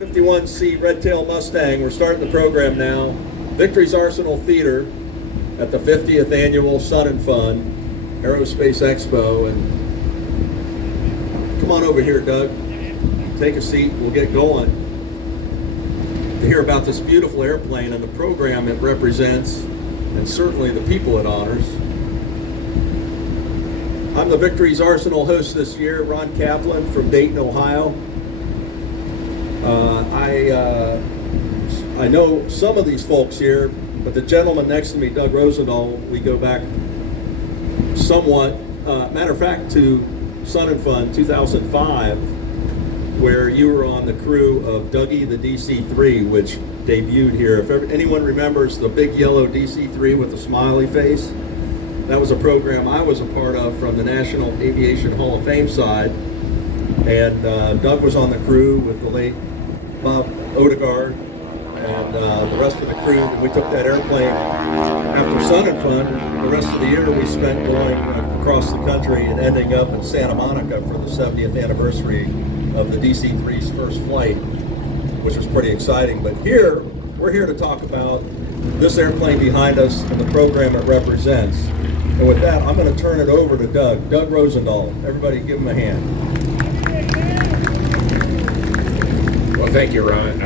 51C Red-Tailed Mustang. We're starting the program now. Victory's Arsenal Theater at the 50th Annual Sun and Fun Aerospace Expo. And come on over here, Doug. Take a seat. We'll get going to hear about this beautiful airplane and the program it represents, and certainly the people it honors. I'm the Victory's Arsenal host this year, Ron Kaplan from Dayton, Ohio. I know some of these folks here, but the gentleman next to me, Doug Rosendahl, we go back somewhat. Matter of fact, to Sun and Fun 2005, where you were on the crew of Dougie the DC-3, which debuted here. If anyone remembers the big yellow DC-3 with the smiley face, that was a program I was a part of from the National Aviation Hall of Fame side. And Doug was on the crew with the late Bob Odegaard and the rest of the crew. We took that airplane after Sun and Fun. The rest of the year we spent going across the country and ending up in Santa Monica for the 70th anniversary of the DC-3's first flight, which was pretty exciting. But here, we're here to talk about this airplane behind us and the program it represents. And with that, I'm going to turn it over to Doug Rosendahl. Everybody give him a hand. Well, thank you, Ron.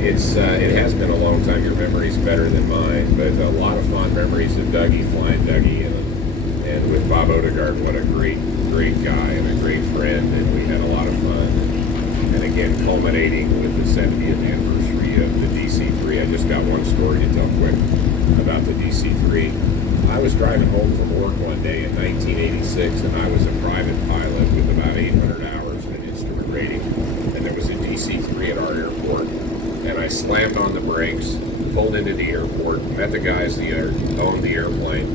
It has been a long time. Your memory's better than mine, but a lot of fond memories of Dougie, flying Dougie, and with Bob Odegaard. What a great guy and a great friend, and we had a lot of fun. And again, culminating with the 70th anniversary of the DC-3. I just got one story to tell quick about the DC-3. I was driving home from work one day in 1986, and I was a private pilot with about 800 hours of an instrument rating, and there was a DC-3 at our airport, and I slammed on the brakes, pulled into the airport, met the guys that owned the airplane,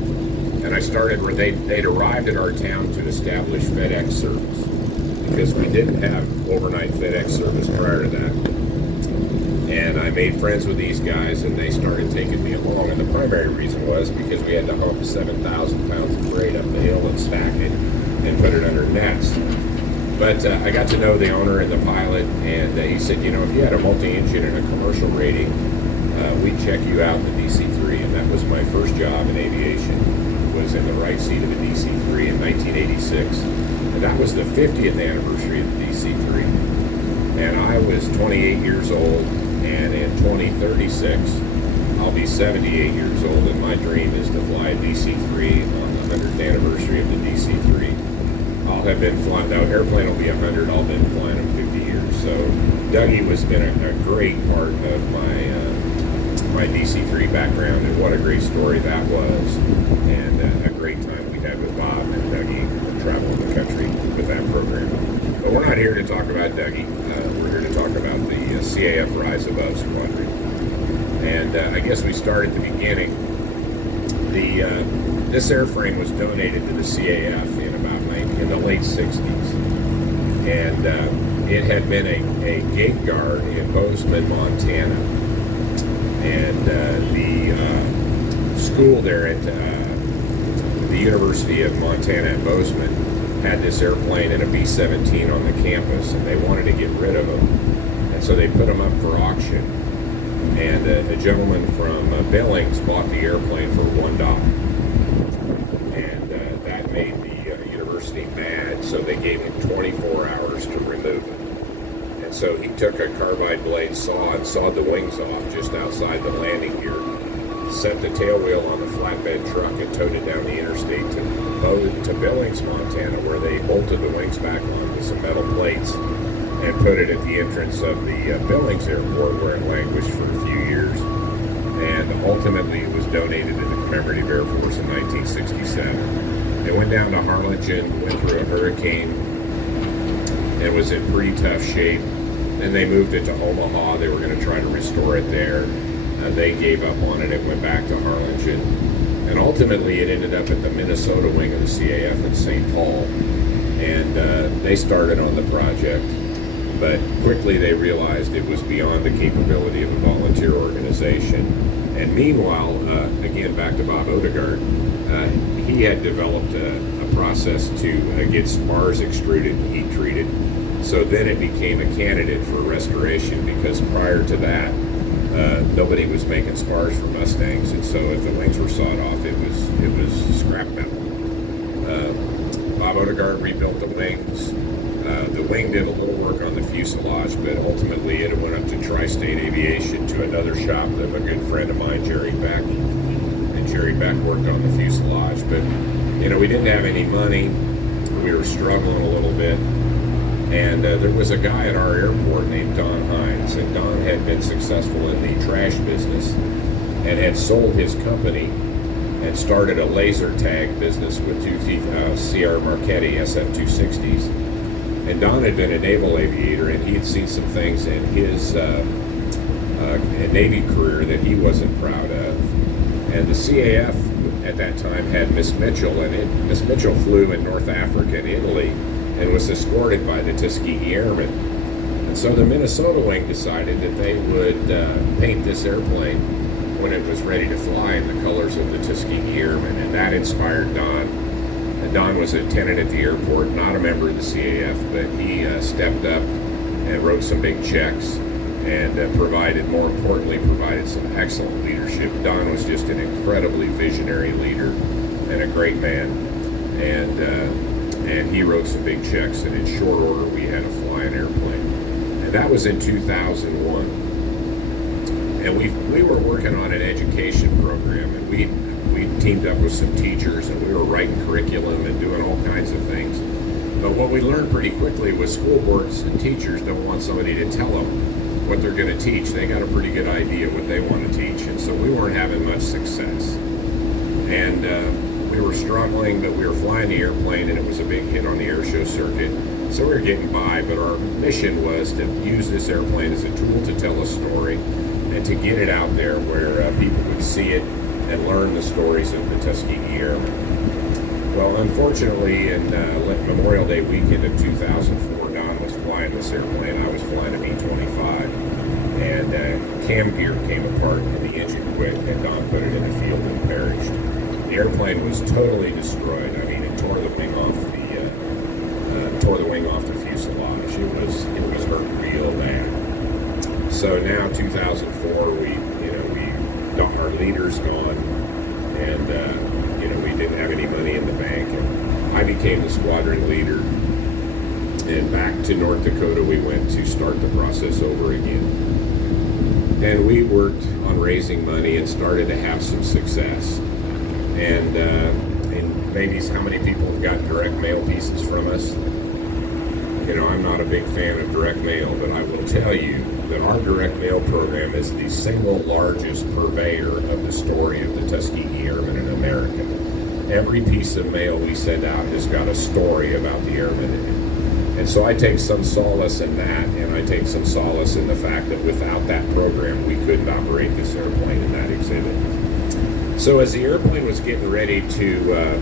and I started. They'd arrived at our town to establish FedEx service, because we didn't have overnight FedEx service prior to that. And I made friends with these guys, and they started taking me along. And the primary reason was because we had to hump 7,000 pounds of freight up the hill and stack it and put it under nets. But I got to know the owner and the pilot, and he said, you know, if you had a multi-engine and a commercial rating, we'd check you out in the DC-3. And that was my first job in aviation, was in the right seat of the DC-3 in 1986. And that was the 50th anniversary of the DC-3. And I was 28 years old. And in 2036, I'll be 78 years old, and my dream is to fly a DC-3 on the 100th anniversary of the DC-3. I'll have been flying, the airplane will be 100, I'll have been flying them 50 years. So Dougie has been a great part of my DC-3 background, and what a great story that was, and a great time we had with Bob and Dougie traveling the country with that program. But we're not here to talk about Dougie. We're here to talk about the CAF Rise Above Squadron. And I guess we start at the beginning. This airframe was donated to the CAF in the late 60s. And it had been a gate guard in Bozeman, Montana. And the school there at the University of Montana at Bozeman had this airplane and a B-17 on the campus, and they wanted to get rid of them. And so they put them up for auction. And a gentleman from Billings bought the airplane for $1. And that made the university mad, so they gave him 24 hours to remove it. And so he took a carbide blade saw and sawed the wings off just outside the landing gear, set the tail wheel on the flatbed truck, and towed it down the interstate to Billings, Montana, where they bolted the wings back on with some metal plates and put it at the entrance of the Billings Airport, where it languished for a few years. And ultimately it was donated to the Commemorative Air Force in 1967. It went down to Harlingen, went through a hurricane, and was in pretty tough shape. Then they moved it to Omaha. They were going to try to restore it there. They gave up on it. It went back to Harlingen. And ultimately, it ended up at the Minnesota wing of the CAF in St. Paul. And they started on the project. But quickly they realized it was beyond the capability of a volunteer organization. And meanwhile, again, back to Bob Odegaard, he had developed a process to get spars extruded and heat treated So then it became a candidate for restoration, because prior to that, nobody was making spars for Mustangs, and so if the wings were sawed off, it was scrap metal. Bob Odegaard rebuilt the wings. The wing did a little work on the fuselage, but ultimately it went up to Tri-State Aviation, to another shop of a good friend of mine, Jerry Beck. And Jerry Beck worked on the fuselage. But, we didn't have any money. We were struggling a little bit. And there was a guy at our airport named Don Hines. And Don had been successful in the trash business and had sold his company and started a laser tag business with two Sierra Marchetti SF-260s. And Don had been a naval aviator, and he had seen some things in his Navy career that he wasn't proud of. And the CAF at that time had Miss Mitchell, and Miss Mitchell flew in North Africa and Italy and was escorted by the Tuskegee Airmen. And so the Minnesota wing decided that they would paint this airplane when it was ready to fly in the colors of the Tuskegee Airmen, and that inspired Don. And Don was a tenant at the airport, not a member of the CAF, but he stepped up and wrote some big checks and more importantly, provided some excellent leadership. Don was just an incredibly visionary leader and a great man, and he wrote some big checks, and in short order we had a flying airplane. And that was in 2001. And we were working on an education program, and we teamed up with some teachers, and we were writing curriculum and doing all kinds of things. But what we learned pretty quickly was school boards and teachers don't want somebody to tell them what they're going to teach. They got a pretty good idea what they want to teach, and so we weren't having much success. And we were struggling, but we were flying the airplane, and it was a big hit on the air show circuit. So we were getting by, but our mission was to use this airplane as a tool to tell a story and to get it out there where people would see it and learn the stories of the Tuskegee Airmen. Well, unfortunately, in Memorial Day weekend of 2004, Don was flying this airplane. I was flying a B-25, and cam gear came apart and the engine quit, and Don put it in the field and perished. The airplane was totally destroyed. I mean, it tore the wing off the fuselage. It was hurt real bad. So now, 2004, our leader's gone, and we didn't have any money in the bank, and I became the squadron leader, and back to North Dakota we went to start the process over again. And we worked on raising money and started to have some success. And maybe how many people have gotten direct mail pieces from us? I'm not a big fan of direct mail, but I will tell you that our direct mail program is the single largest purveyor of the story of the Tuskegee Airmen in America. Every piece of mail we send out has got a story about the airmen in it. And so I take some solace in that, and I take some solace in the fact that without that program, we couldn't operate this airplane in that exhibit. So as the airplane was getting ready to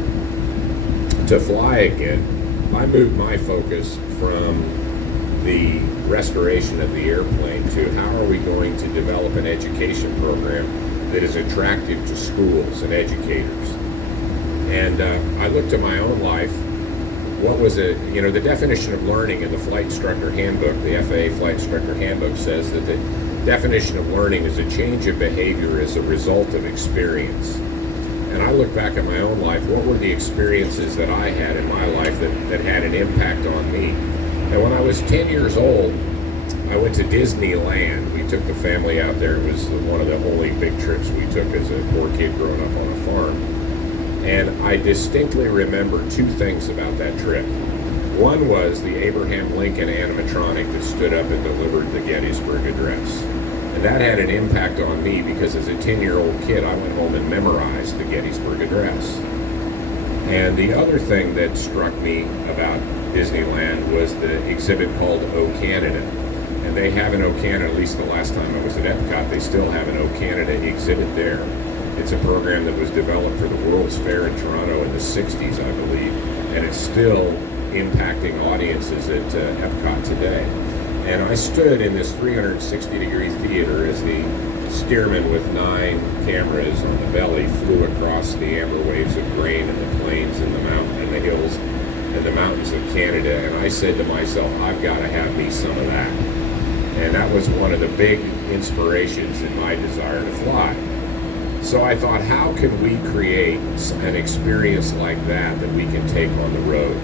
fly again, I moved my focus from the restoration of the airplane to how are we going to develop an education program that is attractive to schools and educators. And I looked at my own life. What was it? The definition of learning in the Flight Instructor Handbook, the FAA Flight Instructor Handbook, says that the definition of learning is a change of behavior as a result of experience. And I look back at my own life. What were the experiences that I had in my life that had an impact on me? And when I was 10 years old, I went to Disneyland. We took the family out there. It was one of the only big trips we took as a poor kid growing up on a farm. And I distinctly remember two things about that trip. One was the Abraham Lincoln animatronic that stood up and delivered the Gettysburg Address. And that had an impact on me because as a 10-year-old kid, I went home and memorized the Gettysburg Address. And the other thing that struck me about Disneyland was the exhibit called O Canada. And they have an O Canada, at least the last time I was at Epcot, they still have an O Canada exhibit there. It's a program that was developed for the World's Fair in Toronto in the 60s, I believe. And it's still impacting audiences at Epcot today. And I stood in this 360-degree theater as the steerman with 9 cameras on the belly flew across the amber waves of grain and the plains and the mountain and the hills. and the mountains of Canada. And I said to myself, I've got to have me some of that. And that was one of the big inspirations in my desire to fly. So I thought, how can we create an experience like that we can take on the road?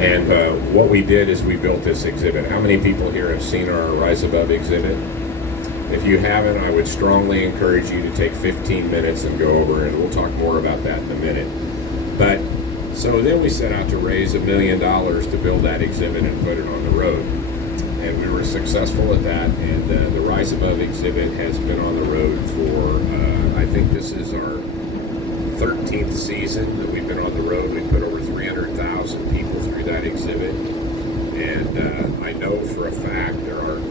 And what we did is we built this exhibit. How many people here have seen our Rise Above exhibit? If you haven't, I would strongly encourage you to take 15 minutes and go over it. We'll talk more about that in a minute. But so then we set out to raise $1 million to build that exhibit and put it on the road. And we were successful at that. And the Rise Above exhibit has been on the road for, I think this is our 13th season that we've been on the road. We put over 300,000 people through that exhibit. And I know for a fact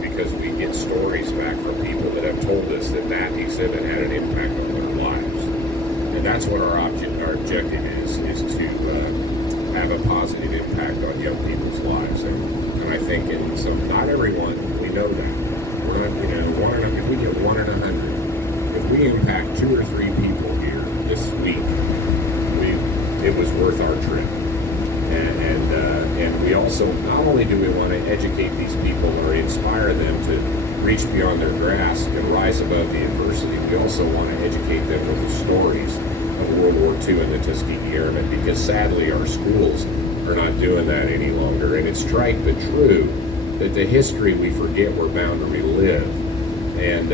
because we get stories back from people that have told us that exhibit had an impact on their lives. And that's what our objective is to have a positive impact on young people's lives. And I think not everyone, we know that. We're not, if we get 1 in 100, if we impact 2 or 3 people here this week, it was worth our trip. And we also, not only do we want to educate these people or inspire them to reach beyond their grasp and rise above the adversity, we also want to educate them with the stories of World War II and the Tuskegee Airmen, because sadly our schools are not doing that any longer. And it's trite but true that the history we forget we're bound to relive. And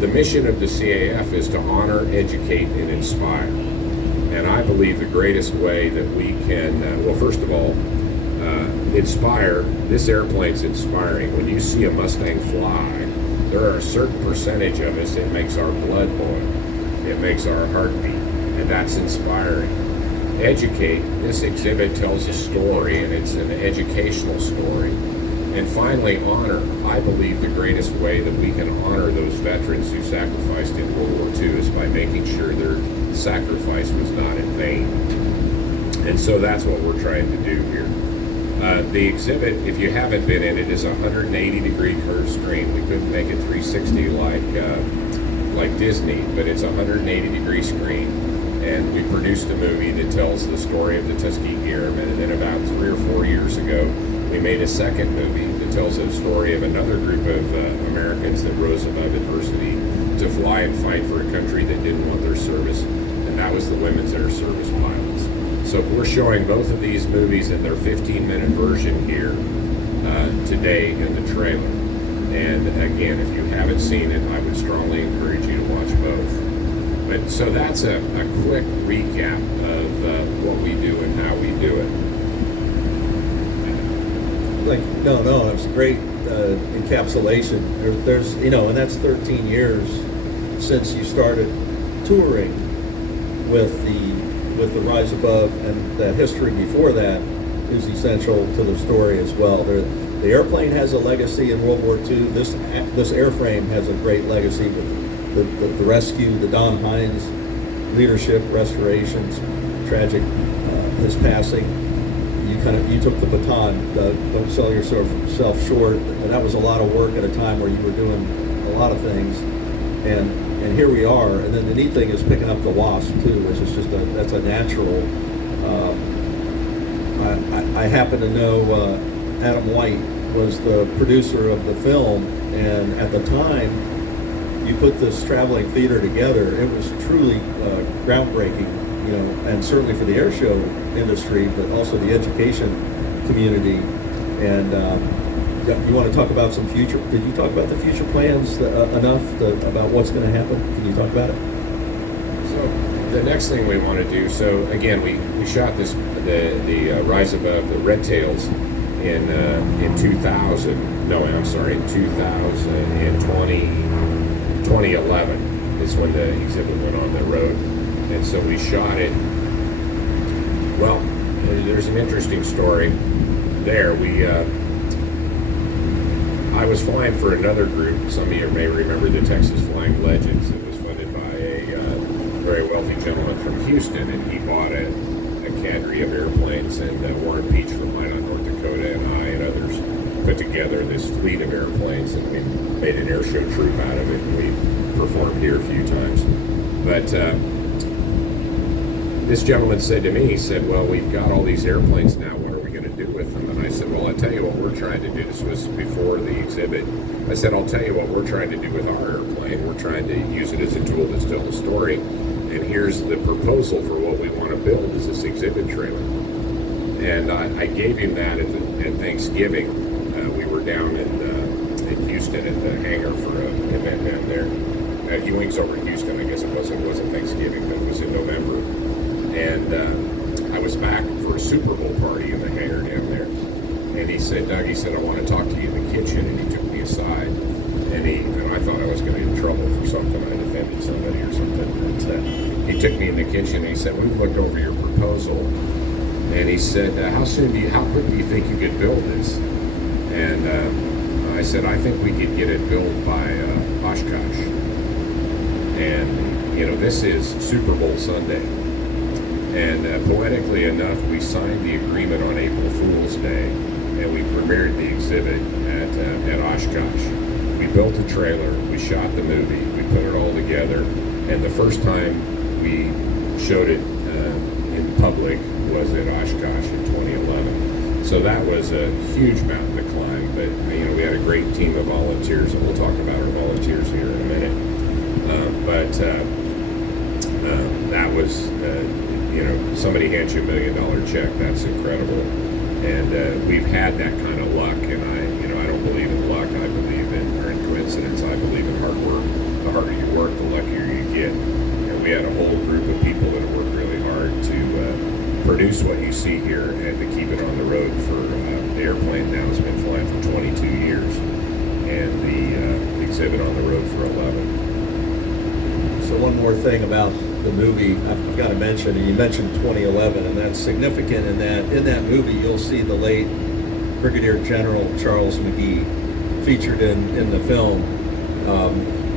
the mission of the CAF is to honor, educate, and inspire. And I believe the greatest way that we can, first of all, inspire, this airplane's inspiring. When you see a Mustang fly, there are a certain percentage of us that makes our blood boil. It makes our heart beat, and that's inspiring. Educate, this exhibit tells a story, and it's an educational story. And finally, honor. I believe the greatest way that we can honor those veterans who sacrificed in World War II is by making sure their sacrifice was not in vain. And so that's what we're trying to do here. The exhibit, if you haven't been in it, is a 180-degree curved screen. We couldn't make it 360 like Disney, but it's a 180-degree screen. And we produced a movie that tells the story of the Tuskegee Airmen. And then about 3 or 4 years ago, we made a second movie that tells the story of another group of Americans that rose above adversity to fly and fight for a country that didn't want their service, and that was the Women's Air Service pilots. So we're showing both of these movies in their 15-minute version here today in the trailer. And again, if you haven't seen it, I would strongly encourage you to watch both. But so that's a quick recap of what we do and how we do it. No, it's great encapsulation. There's and that's 13 years since you started touring with the Rise Above, and that history before that is essential to the story as well. The airplane has a legacy in World War II. This airframe has a great legacy. The rescue, the Don Hines leadership, restorations, tragic his passing. You took the baton. Don't sell yourself short. And that was a lot of work at a time where you were doing a lot of things. And here we are. And then the neat thing is picking up the Wasp too, which is that's a natural. I happen to know Adam White was the producer of the film, and at the time you put this traveling theater together, it was truly groundbreaking. And certainly for the air show industry, but also the education community. And you want to talk about some future? Did you talk about the future plans enough about what's going to happen? Can you talk about it? So the next thing we want to do. So again, we shot the Rise Above, the Red Tails in 2000. No, I'm sorry, in 2011 is when the exhibit went on the road. And so we shot it. Well, there's an interesting story there. I was flying for another group. Some of you may remember the Texas Flying Legends. It was funded by a very wealthy gentleman from Houston, and he bought a cadre of airplanes. And Warren Peach from Minot, North Dakota, and I and others put together this fleet of airplanes, and we made an air show troupe out of it. And we performed here a few times, but. this gentleman said to me, he said, well, we've got all these airplanes now. What are we going to do with them? And I said, well, I'll tell you what we're trying to do. This was before the exhibit. I said, I'll tell you what we're trying to do with our airplane. We're trying to use it as a tool to tell the story. And here's the proposal for what we want to build is this exhibit trailer. And I gave him that at Thanksgiving. We were down in Houston at the hangar for an event down there. At Ewing's over in Houston, I guess it wasn't Thanksgiving, but it was in November. And I was back for a Super Bowl party in the hangar down there. And he said, Doug, he said, I want to talk to you in the kitchen. And he took me aside. And I thought I was going to get in trouble for something. I offended somebody or something. But he took me in the kitchen and he said, we've looked over your proposal. And he said, how quick do you think you could build this? And I said, I think we could get it built by Oshkosh. And, this is Super Bowl Sunday. And poetically enough, we signed the agreement on April Fool's Day, and we premiered the exhibit at Oshkosh. We built a trailer, we shot the movie, we put it all together, and the first time we showed it in public was at Oshkosh in 2011. So that was a huge mountain to climb, but we had a great team of volunteers, and we'll talk about our volunteers here in a minute. That was, somebody hands you $1 million check. That's incredible, and we've had that kind of luck. And I don't believe in luck. I believe in coincidence. I believe in hard work. The harder you work, the luckier you get. And we had a whole group of people that worked really hard to produce what you see here and to keep it on the road for the airplane. Now has been flying for 22 years, and the exhibit on the road for 11. So one more thing about the movie I've got to mention, and you mentioned 2011, and that's significant in that movie you'll see the late Brigadier General Charles McGee featured in the film.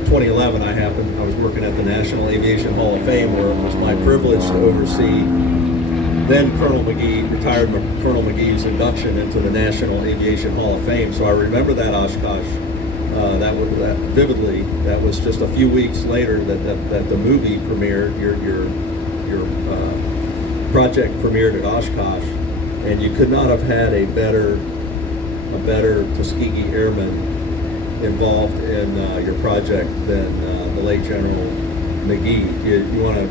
2011, I was working at the National Aviation Hall of Fame, where it was my privilege to oversee then Colonel McGee, retired Colonel McGee's induction into the National Aviation Hall of Fame. So I remember that Oshkosh. That vividly. That was just a few weeks later that the movie premiered. Your project premiered at Oshkosh, and you could not have had a better Tuskegee airman involved in your project than the late General McGee. You want to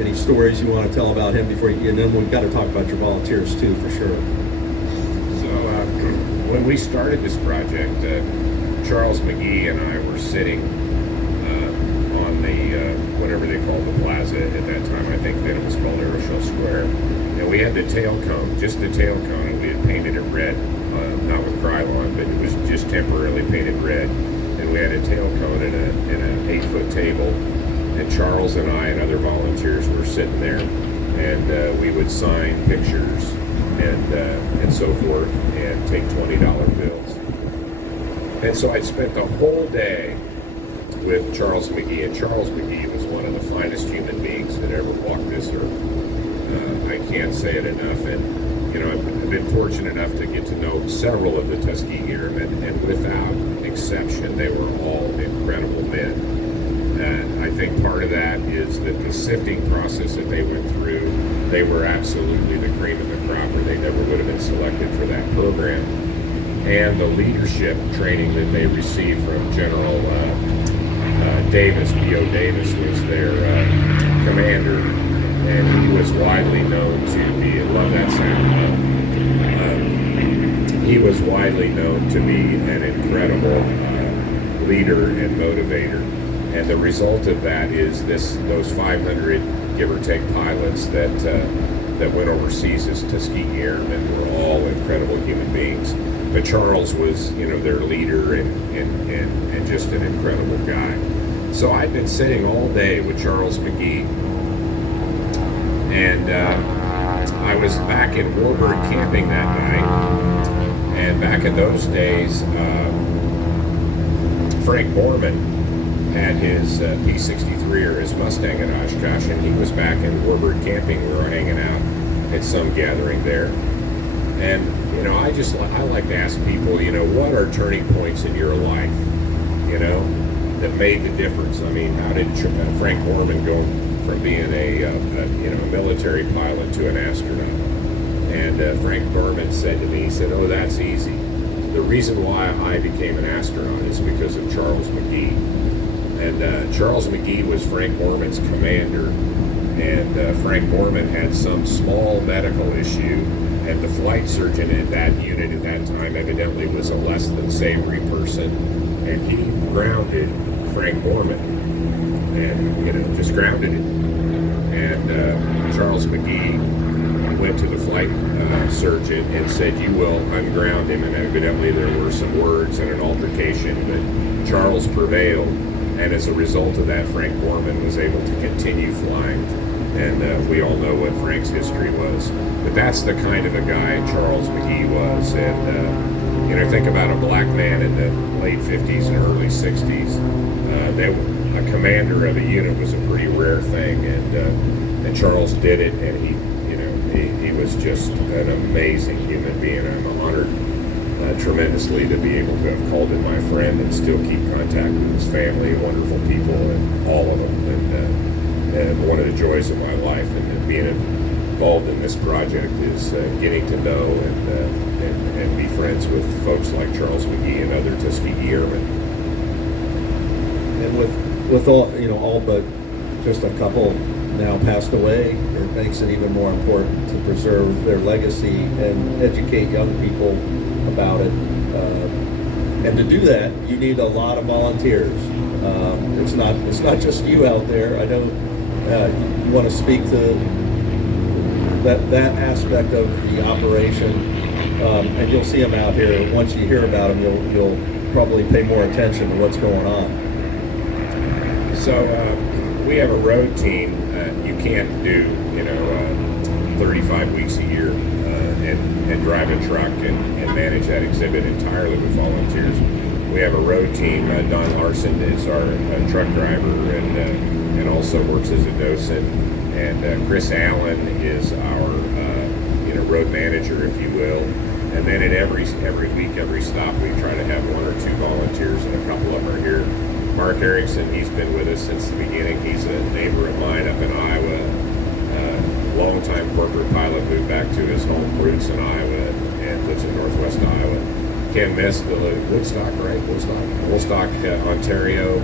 any stories you want to tell about him before you? And then we've got to talk about your volunteers too, for sure. So when we started this project. Charles McGee and I were sitting on the, whatever they called the plaza at that time. I think then it was called Aeroshell Square. And we had the tail cone, just the tail cone, and we had painted it red, not with Krylon, but it was just temporarily painted red. And we had a tail cone and an 8-foot table. And Charles and I and other volunteers were sitting there, and we would sign pictures and so forth, and take $20 bills. And so I spent the whole day with Charles McGee, and Charles McGee was one of the finest human beings that ever walked this earth. I can't say it enough, and I've been fortunate enough to get to know several of the Tuskegee Airmen, and without exception, they were all incredible men. And I think part of that is that the sifting process that they went through, they were absolutely the cream of the crop, or they never would have been selected for that program. And the leadership training that they received from General Davis, B.O. Davis was their commander, and he was widely known to be, I love that sound, he was widely known to be an incredible leader and motivator. And the result of that is those 500, give or take, pilots that went overseas as Tuskegee Airmen were all incredible human beings. But Charles was, their leader and just an incredible guy. So I'd been sitting all day with Charles McGee, and I was back in Warburg camping that night. And back in those days, Frank Borman had his P-63 or his Mustang at Oshkosh, and he was back in Warburg camping. We were hanging out at some gathering there. And, I like to ask people, what are turning points in your life, that made the difference? I mean, how did Frank Borman go from being a military pilot to an astronaut. And Frank Norman said to me, he said, "Oh, that's easy. The reason why I became an astronaut is because of Charles McGee." And Charles McGee was Frank Norman's commander. And Frank Norman had some small medical issue, and the flight surgeon at that unit at that time evidently was a less than savory person, and he grounded Frank Norman, and just grounded him. And Charles McGee went to the flight surgeon and said, "You will unground him," and evidently there were some words and an altercation, but Charles prevailed, and as a result of that, Frank Norman was able to continue flying. And we all know what Frank's history was. But that's the kind of a guy Charles McGee was. And think about a black man in the late 50s and early 60s. A commander of a unit was a pretty rare thing, and Charles did it, and he was just an amazing human being. I'm honored tremendously to be able to have called him my friend and still keep contact with his family, wonderful people, and all of them. And one of the joys of my life and being involved in this project is getting to know and be friends with folks like Charles McGee and other Tuskegee Airmen. And with all but just a couple now passed away, it makes it even more important to preserve their legacy and educate young people about it. And to do that, you need a lot of volunteers. It's not just you out there. I know you want to speak to that aspect of the operation, and you'll see them out here. Once you hear about them, you'll probably pay more attention to what's going on. So we have a road team. You can't do 35 weeks a year and drive a truck and manage that exhibit entirely with volunteers. We have a road team. Don Larson is our truck driver and also works as a docent. And Chris Allen is our road manager, if you will. And then at every week, every stop, we try to have one or two volunteers, and a couple of them are here. Mark Erickson, he's been with us since the beginning. He's a neighbor of mine up in Iowa. Longtime corporate pilot, moved back to his home roots in Iowa and lives in northwest Iowa. Ken Mist, Woodstock, right? Woodstock, Ontario,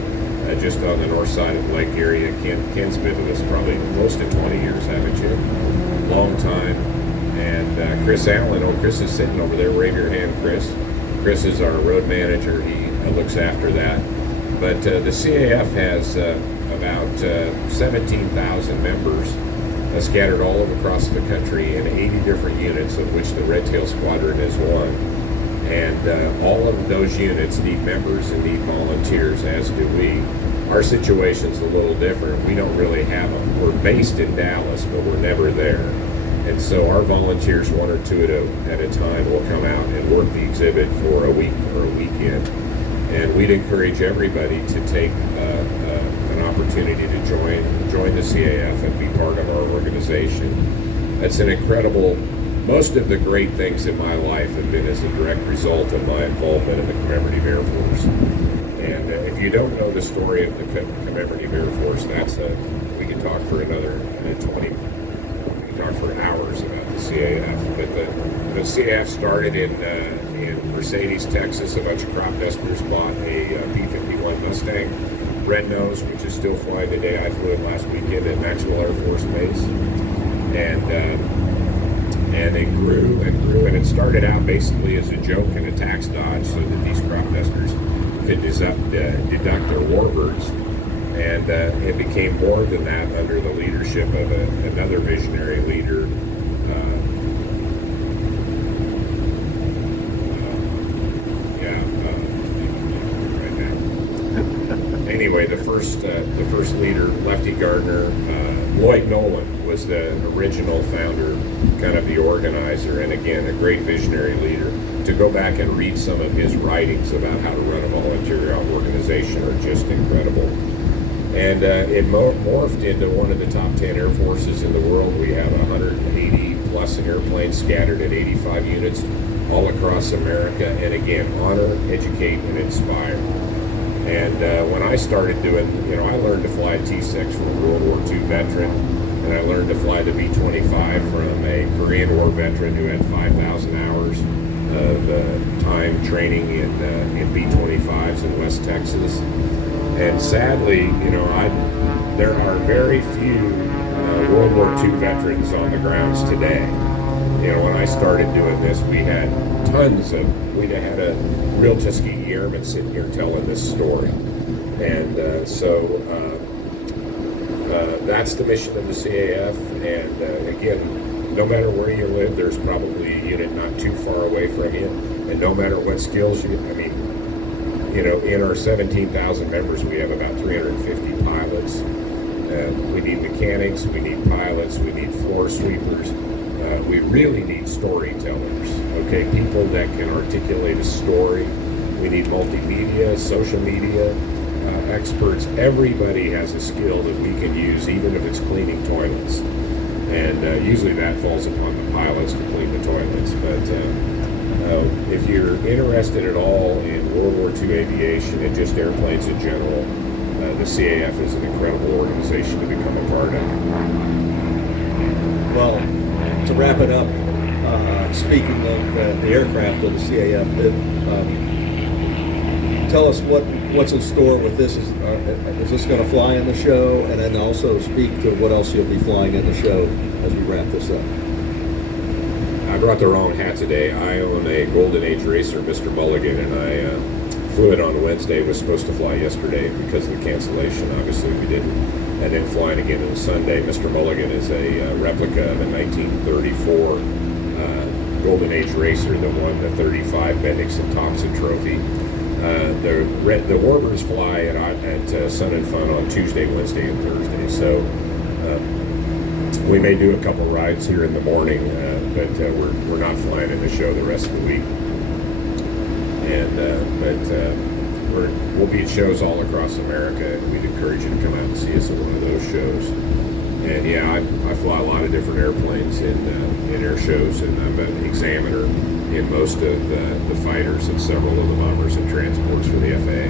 just on the north side of the Lake area. Ken's been with us probably close to 20 years, haven't you? Long time. And Chris Allen, Chris is sitting over there. Wave your hand, Chris. Chris is our road manager. He looks after that. But the CAF has about 17,000 members scattered all across the country in 80 different units, of which the Red Tail Squadron is one. And all of those units need members and need volunteers, as do we. Our situation's a little different. We don't really have them. We're based in Dallas, but we're never there. And so our volunteers, one or two at a time, will come out and work the exhibit for a week or a weekend. And we'd encourage everybody to take an opportunity to join the CAF and be part of our organization. That's an incredible. Most of the great things in my life have been as a direct result of my involvement in the Commemorative Air Force. And if you don't know the story of the Commemorative Air Force, we can talk for another 20. We can talk for hours about the CAF. But the CAF started in Mercedes, Texas. A bunch of crop dusters bought a P-51 Mustang, red nose, which is still flying today. I flew it last weekend at Maxwell Air Force Base, and it grew and grew, and it started out basically as a joke and a tax dodge so that these crop dusters could deduct their warbirds, and it became more than that under the leadership of another visionary leader. Anyway, the first leader, Lefty Gardner, Lloyd Nolan was the original founder, kind of the organizer, and again, a great visionary leader. To go back and read some of his writings about how to run a volunteer organization are just incredible. And it morphed into one of the top 10 air forces in the world. We have 180 plus airplanes scattered at 85 units all across America. And again, honor, educate, and inspire. And when I started doing, I learned to fly T-6 from a World War II veteran, and I learned to fly the B-25 from a Korean War veteran who had 5,000 hours of time training in B-25s in West Texas. And sadly, there are very few World War II veterans on the grounds today. When I started doing this, we had we had a real Tuskegee Airman sitting here telling this story. And so that's the mission of the CAF. And again, no matter where you live, there's probably a unit not too far away from you. And no matter what skills in our 17,000 members, we have about 350 pilots. We need mechanics, we need pilots, we need floor sweepers. We really need storytellers, okay? People that can articulate a story. We need multimedia, social media experts. Everybody has a skill that we can use, even if it's cleaning toilets. And usually that falls upon the pilots to clean the toilets. But if you're interested at all in World War II aviation and just airplanes in general, the CAF is an incredible organization to become a part of. Well, to wrap it up, speaking of the aircraft of the CAF, tell us what's in store with this. Is this going to fly in the show? And then also speak to what else you'll be flying in the show as we wrap this up. I brought the wrong hat today. I own a Golden Age racer, Mr. Mulligan, and I flew it on Wednesday. Was supposed to fly yesterday because of the cancellation. Obviously, we didn't. And then flying again on Sunday. Mr. Mulligan is a replica of a 1934 Golden Age racer that won the 35 Bendix and Thompson Trophy. The Warbirds fly at Sun and Fun on Tuesday, Wednesday, and Thursday. So we may do a couple rides here in the morning, but we're not flying in the show the rest of the week. We'll be at shows all across America, and we'd encourage you to come out and see us at one of those shows. And yeah, I fly a lot of different airplanes in air shows, and I'm an examiner in most of the fighters and several of the bombers and transports for the FAA.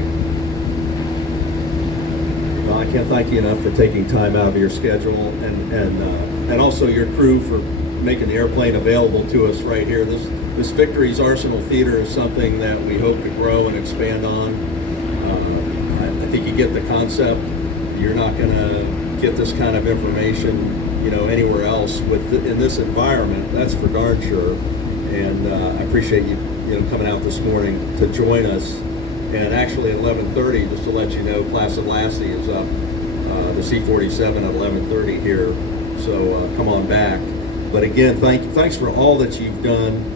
Well, I can't thank you enough for taking time out of your schedule, and also your crew for making the airplane available to us right here. This Victory's Arsenal Theater is something that we hope to grow and expand on. I think you get the concept. You're not going to get this kind of information, anywhere else in this environment. That's for darn sure. And I appreciate you, coming out this morning to join us. And actually at 11:30, just to let you know, Placid Lassie is up, the C-47 at 11:30 here. So come on back. But again, thanks for all that you've done.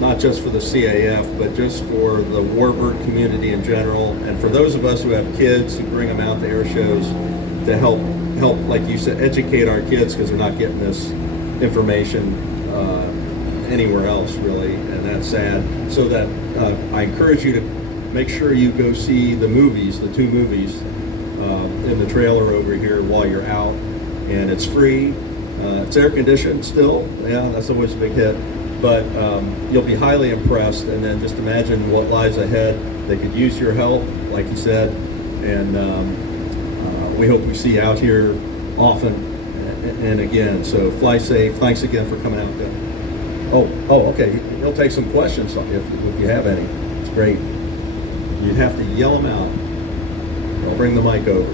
Not just for the CAF, but just for the warbird community in general, and for those of us who have kids, who bring them out to air shows to help, like you said, educate our kids, because they're not getting this information anywhere else, really, and that's sad. So that I encourage you to make sure you go see the movies, the two movies in the trailer over here while you're out, and it's free. It's air conditioned still. Yeah, that's always a big hit. But you'll be highly impressed, and then just imagine what lies ahead. They could use your help, like you said, and we hope we see you out here often and again. So fly safe. Thanks again for coming out. Okay. He'll take some questions if you have any. It's great. You'd have to yell them out. I'll bring the mic over.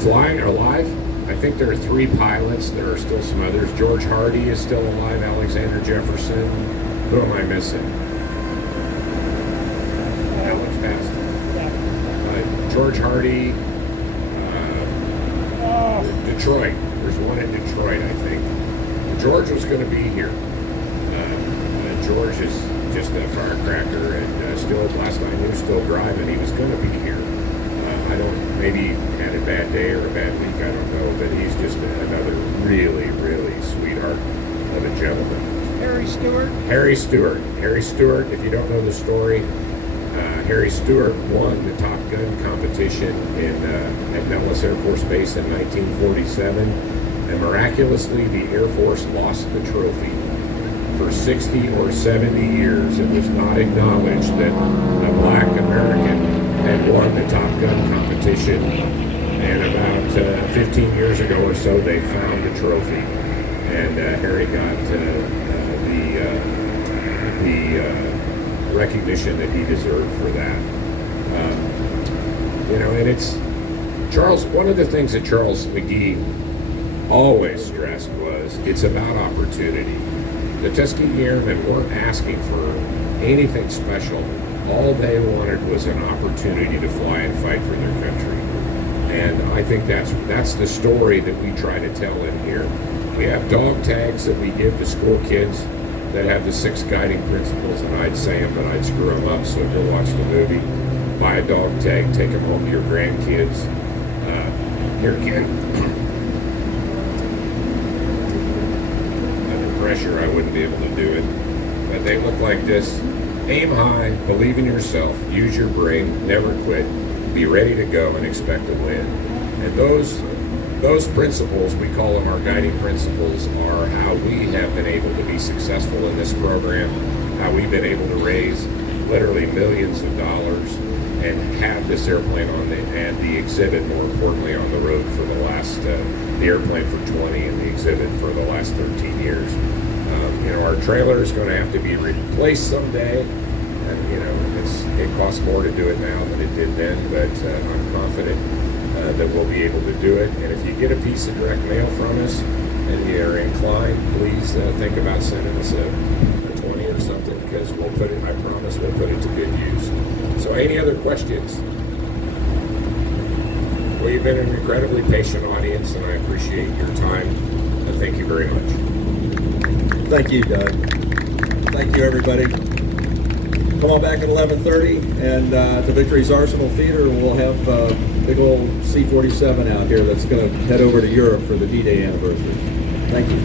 Flying or live? I think there are 3 pilots. There are still some others. George Hardy is still alive. Alexander Jefferson. Who am I missing? That looks fast. George Hardy. Detroit. There's one in Detroit, I think. George was going to be here. George is just a firecracker, and still, last I knew, still driving. He was going to be here. I don't, maybe had a bad day or a bad week, I don't know, but he's just another really, really sweetheart of a gentleman. Harry Stewart? Harry Stewart, if you don't know the story, Harry Stewart won the Top Gun competition at Nellis Air Force Base in 1947, and miraculously the Air Force lost the trophy for 60 or 70 years, it was not acknowledged that a black American had won the Top Gun competition. And about 15 years ago or so, they found the trophy. And Harry got the recognition that he deserved for that. And it's Charles. One of the things that Charles McGee always stressed was it's about opportunity. The Tuskegee Airmen weren't asking for anything special. All they wanted was an opportunity to fly and fight for their country. And I think that's the story that we try to tell in here. We have dog tags that we give to school kids that have the 6 guiding principles, and I'd say them, but I'd screw them up, so go watch the movie. Buy a dog tag, take them home to your grandkids. Your kid, under pressure, I wouldn't be able to do it. But they look like this. Aim high, believe in yourself, use your brain, never quit, be ready to go, and expect to win. And those principles, we call them our guiding principles, are how we have been able to be successful in this program, how we've been able to raise literally millions of dollars and have this airplane and the exhibit, more importantly, on the road for the last, the airplane for 20 and the exhibit for the last 13 years. Our trailer is going to have to be replaced someday, and it costs more to do it now than it did then, but I'm confident that we'll be able to do it. And if you get a piece of direct mail from us and you're inclined, please think about sending us a 20 or something, because we'll put it, I promise, we'll put it to good use. So any other questions? Well, you've been an incredibly patient audience, and I appreciate your time. Thank you very much. Thank you, Doug. Thank you, everybody. Come on back at 11:30, and at the Victory's Arsenal Theater, we'll have big old C-47 out here that's going to head over to Europe for the D-Day anniversary. Thank you.